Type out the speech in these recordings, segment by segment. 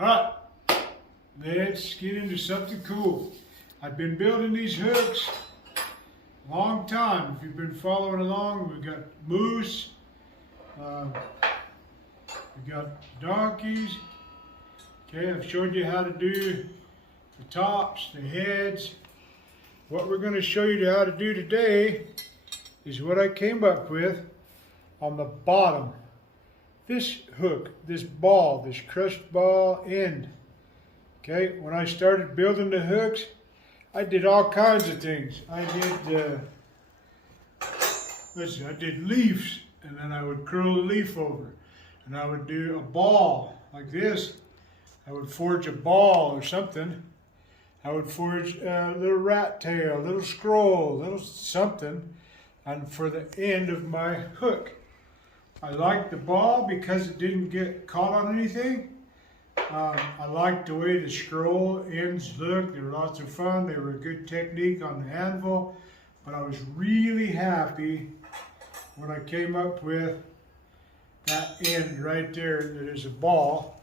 Alright, let's get into something cool. I've been building these hooks a long time. If you've been following along, we've got moose, we've got donkeys. Okay, I've showed you how to do the tops, the heads. What we're going to show you how to do today is what I came up with on the bottom. This hook, this ball, this crushed ball end. Okay, when I started building the hooks, I did all kinds of things. I did leaves, and then I would curl the leaf over. And I would do a ball like this. I would forge a ball or something. I would forge a little rat tail, a little scroll, a little something, and for the end of my hook. I liked the ball because it didn't get caught on anything. I liked the way the scroll ends looked. They were lots of fun. They were a good technique on the anvil. But I was really happy when I came up with that end right there that is a ball.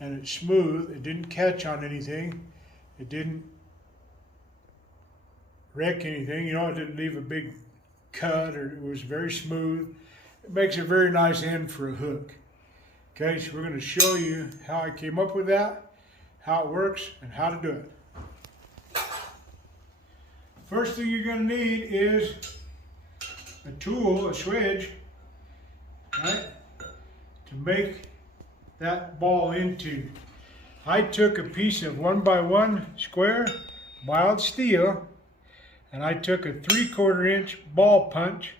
And it's smooth. It didn't catch on anything. It didn't wreck anything. You know, it didn't leave a big cut, or it was very smooth. It makes a very nice end for a hook. Okay, so we're going to show you how I came up with that, how it works, and how to do it. First thing you're going to need is a tool, a swedge, right, to make that ball into. I took a piece of 1x1 square mild steel, and I took a 3/4 inch ball punch.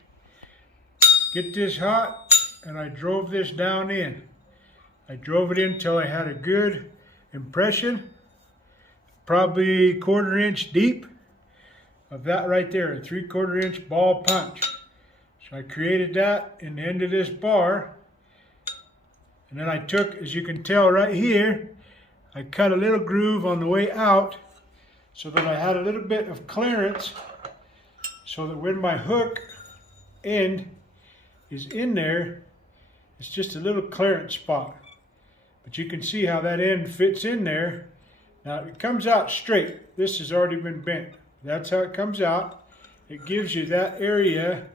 Get this hot, and I drove this down in. I drove it in until I had a good impression, probably 1/4 inch deep of that right there, a 3/4 inch ball punch. So I created that in the end of this bar, and then I took, as you can tell right here, I cut a little groove on the way out so that I had a little bit of clearance, so that when my hook end is in there, it's just a little clearance spot. But you can see how that end fits in there. Now it comes out straight. This has already been bent. That's how it comes out. It gives you that area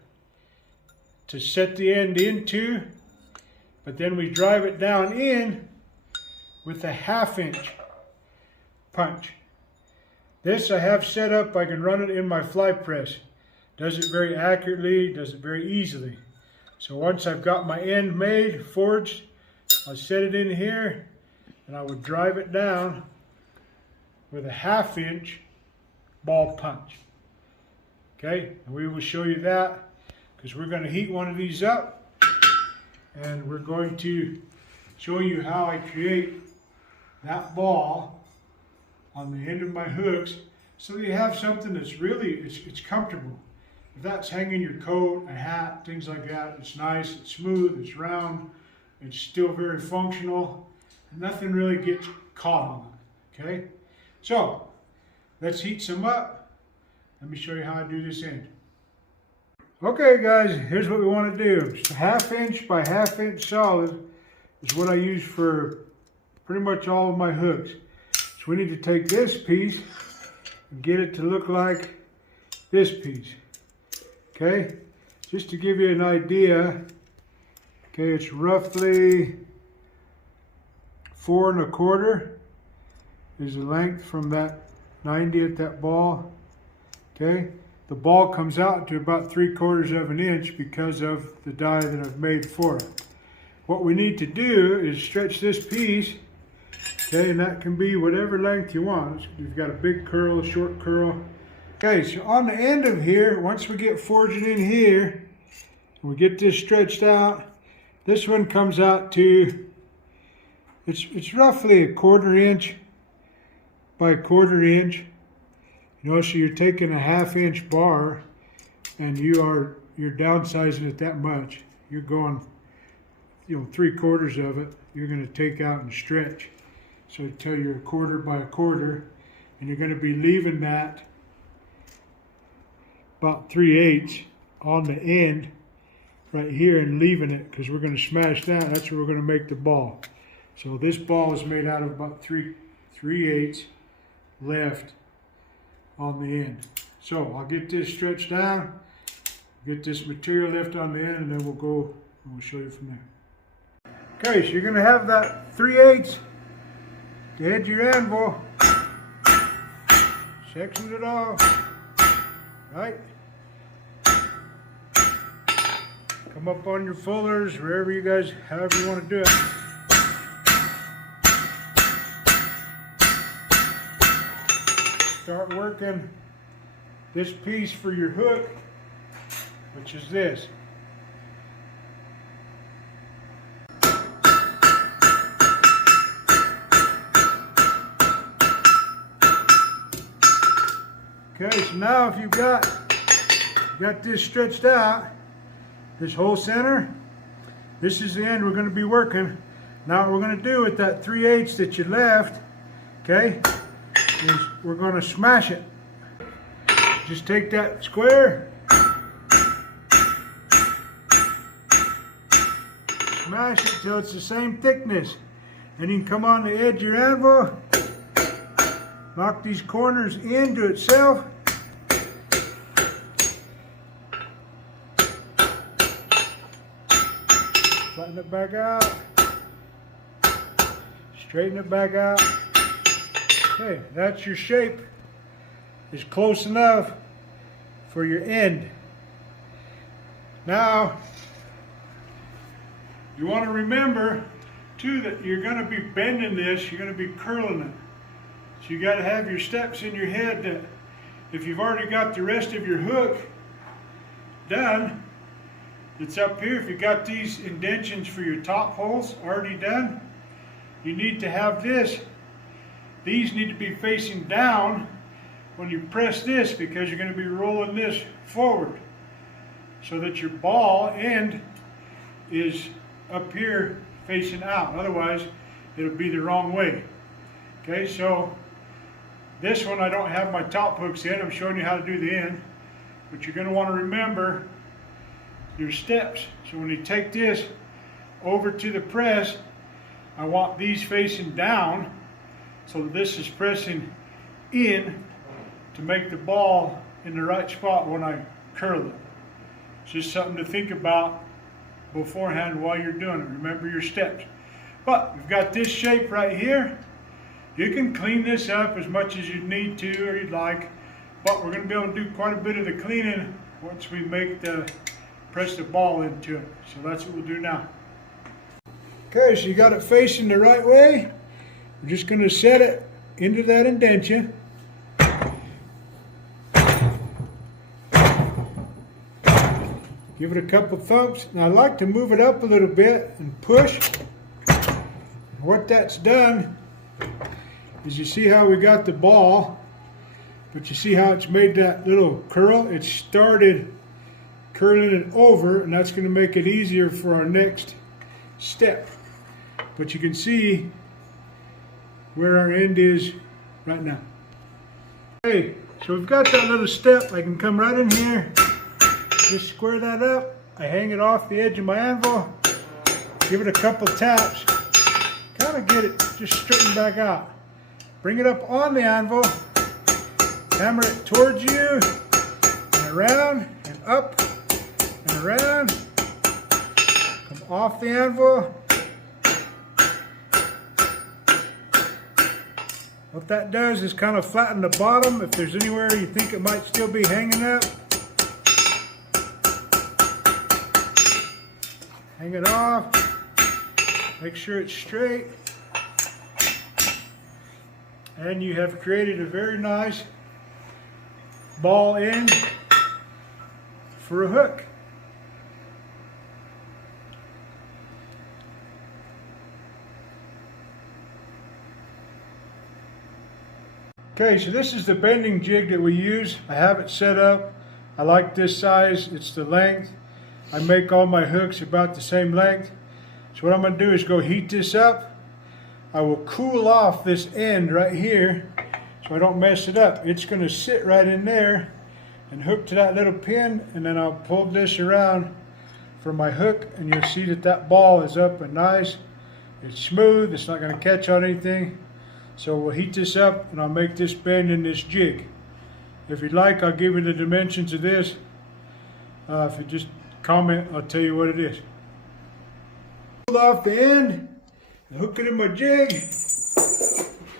to set the end into, but then we drive it down in with a 1/2 inch punch. This I have set up. I can run it in my fly press. Does it very accurately, does it very easily. So once I've got my end made, forged, I set it in here, and I would drive it down with a 1/2 inch ball punch. Okay, and we will show you that because we're going to heat one of these up, and we're going to show you how I create that ball on the end of my hooks, so that you have something that's really, it's comfortable. If that's hanging your coat, a hat, things like that, it's nice, it's smooth, it's round, it's still very functional, and nothing really gets caught on it, okay? So, let's heat some up. Let me show you how I do this end. Okay guys, here's what we want to do. It's 1/2 inch by 1/2 inch solid is what I use for pretty much all of my hooks. So we need to take this piece and get it to look like this piece. Okay, just to give you an idea, okay, it's roughly 4 1/4 is the length from that 90 at that ball. Okay, the ball comes out to about 3/4 of an inch because of the die that I've made for it. What we need to do is stretch this piece, okay, and that can be whatever length you want. You've got a big curl, a short curl. Okay, so on the end of here, once we get forging in here, we get this stretched out, this one comes out to, it's roughly 1/4 inch by 1/4 inch. You know, so you're taking a 1/2 inch bar, and you're downsizing it that much. You're going, you know, 3/4 of it, you're going to take out and stretch. So until you're 1/4 by 1/4, and you're going to be leaving that about 3/8 on the end right here and leaving it, because we're going to smash that. That's where we're going to make the ball. So this ball is made out of about 3/8 left on the end. So I'll get this stretched down, get this material left on the end, and then we'll show you from there. Okay, so you're going to have that 3/8 to head your anvil. Section it off, right? Come up on your fullers, wherever you guys, however you want to do it. Start working this piece for your hook, which is this. Okay, so now if you've got this stretched out, this whole center, this is the end we're going to be working. Now what we're going to do with that 3/8 that you left, okay, is we're going to smash it. Just take that square, smash it till it's the same thickness, and you can come on the edge of your anvil, knock these corners into itself. Flatten it back out. Straighten it back out. Okay, that's your shape. It's close enough for your end. Now, you want to remember too that you're going to be bending this, you're going to be curling it. So you got to have your steps in your head that if you've already got the rest of your hook done, it's up here. If you've got these indentions for your top holes already done, you need to have this. These need to be facing down when you press this, because you're going to be rolling this forward so that your ball end is up here facing out. Otherwise, it'll be the wrong way. Okay, so this one I don't have my top hooks in. I'm showing you how to do the end. But you're going to want to remember your steps. So when you take this over to the press, I want these facing down so that this is pressing in to make the ball in the right spot when I curl it. It's just something to think about beforehand while you're doing it. Remember your steps. But we've got this shape right here. You can clean this up as much as you need to or you'd like, but we're going to be able to do quite a bit of the cleaning once we press the ball into it. So that's what we'll do now. Okay, so you got it facing the right way. We're just going to set it into that indention. Give it a couple thumps. Now I like to move it up a little bit and push. What that's done is, you see how we got the ball, but you see how it's made that little curl? It started curling it over, and that's going to make it easier for our next step. But you can see where our end is right now. Okay, so we've got that little step. I can come right in here, just square that up. I hang it off the edge of my anvil, give it a couple taps, kind of get it just straightened back out. Bring it up on the anvil, hammer it towards you, and around, and up, and around. Come off the anvil. What that does is kind of flatten the bottom if there's anywhere you think it might still be hanging up. Hang it off, make sure it's straight, and you have created a very nice ball end for a hook. Okay, so this is the bending jig that we use. I have it set up. I like this size. It's the length. I make all my hooks about the same length. So what I'm going to do is go heat this up. I will cool off this end right here so I don't mess it up. It's going to sit right in there and hook to that little pin, and then I'll pull this around for my hook, and you'll see that that ball is up and nice It's smooth, it's not going to catch on anything. So we'll heat this up and I'll make this bend in this jig. If you'd like, I'll give you the dimensions of this. If you just comment, I'll tell you what it is. Pull off the end, hook it in my jig,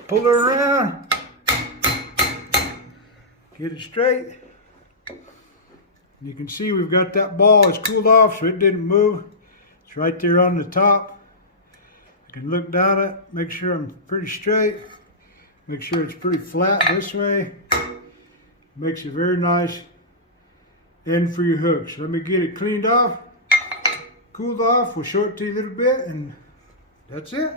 pull it around, get it straight. You can see we've got that ball, it's cooled off so it didn't move. It's right there on the top. I can look down it, make sure I'm pretty straight, make sure it's pretty flat this way. Makes a very nice end for your hook. So let me get it cleaned off, cooled off. We'll show it to you a little bit and that's it.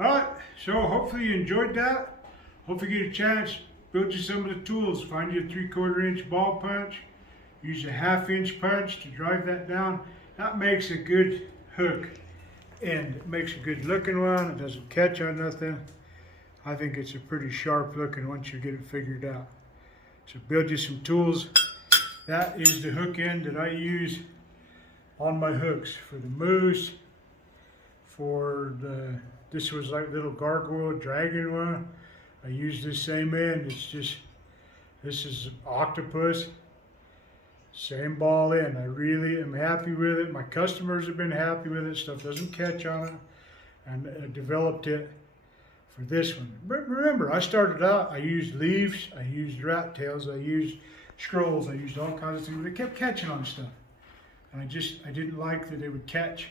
Alright, so hopefully you enjoyed that. Hopefully you get a chance, build you some of the tools. Find you a 3/4 inch ball punch. Use a 1/2 inch punch to drive that down. That makes a good hook and it makes a good looking one. It doesn't catch on nothing. I think it's a pretty sharp looking once you get it figured out. So build you some tools. That is the hook end that I use on my hooks for the moose, for the, this was like little gargoyle dragon one. I use this same end. It's just, this is octopus. Same ball in. I really am happy with it. My customers have been happy with it. Stuff doesn't catch on it. And I developed it for this one. But remember, I started out, I used leaves, I used rat tails, I used scrolls, I used all kinds of things. But they kept catching on stuff. And I didn't like that they would catch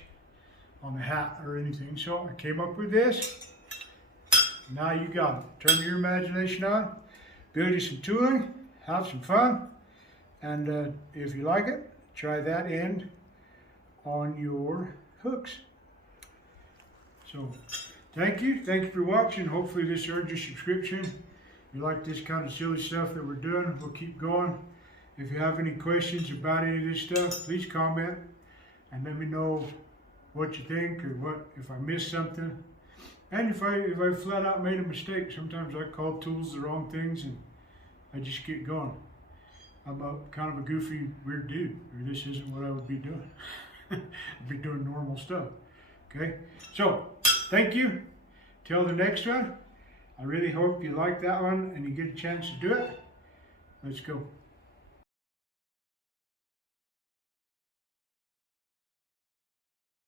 on the hat or anything. So I came up with this. Now you got it. Turn your imagination on, build you some tooling, have some fun. And if you like it, try that end on your hooks. So thank you for watching. Hopefully this earned your subscription. If you like this kind of silly stuff that we're doing, we'll keep going. If you have any questions about any of this stuff, please comment and let me know what you think or what if I missed something. And if I flat out made a mistake, sometimes I call tools the wrong things and I just get going. I'm kind of a goofy, weird dude. Or this isn't what I would be doing. I'd be doing normal stuff. Okay? So, thank you. Till the next one. I really hope you like that one and you get a chance to do it. Let's go.